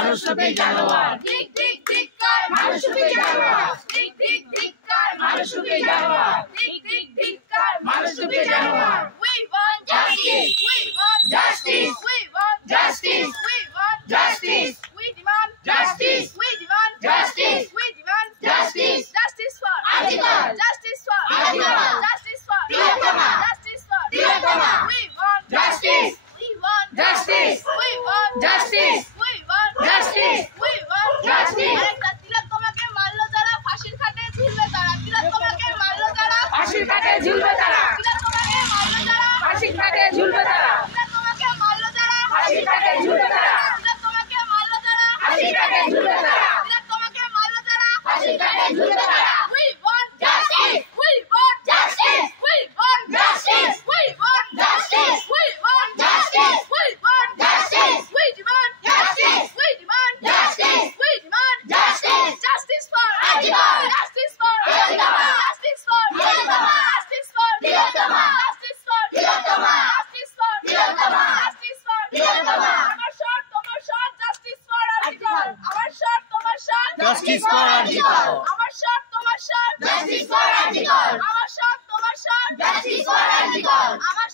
মানুষরূপী জানোয়ার। ঠিক ঠিক ঠিক কর মানুষরূপী জানোয়ার। ঠিক ঠিক ঠিক কর মানুষরূপী জানোয়ার। ঠিক ঠিক ঠিক কর মানুষরূপী জানোয়ার। We want justice. We want Justice. We want Justice. We want Justice. We demand Justice. We demand Justice. We demand Justice. Justice for Adhikar. Justice for Adhikar. Justice for Tilottama. Justice for Tilottama. We want Justice. We want Justice. We want Justice. We want Justice. We want Justice. আরেকটা তিলোত্তমাকে মারলো যারা ফাঁসির খাটে ঝুলবে তারা তিলোত্তমাকে মারলো যারা ফাঁসির কাঠে ঝুলবে তারা। তিলোত্তমাকে মারলো যারা ফাঁসির কাঠে ঝুলবে তারা। তিলোত্তমাকে মারলো যারা ফাঁসির কাঠে ঝুলবে তারা। তিলোত্তমাকে মারলো যারা ফাঁসির কাঠে ঝুলবে তারা। তিলোত্তমাকে মারলো যারা ফাঁসির কাঠে ঝুলবে তারা। We want Justice. We want Justice. We want Justice. We want Justice. We want Justice. We want Justice. We demand Justice. We demand Justice. We demand Justice. Justice for Adhikar. Justice for Tilottama. Justice for Tilottama. Justice for Tilottama. Justice for Tilottama. Justice for Tilottama. Justice for Tilottama. আমার শর্ট তোমার short Justice for Adhikar আমার শর্ট তোমার short Justice for Adhikar. আমার শর্ট তোমার short Justice for Adhikar. আমার শর্ট তোমার short Justice for Adhikar. আমার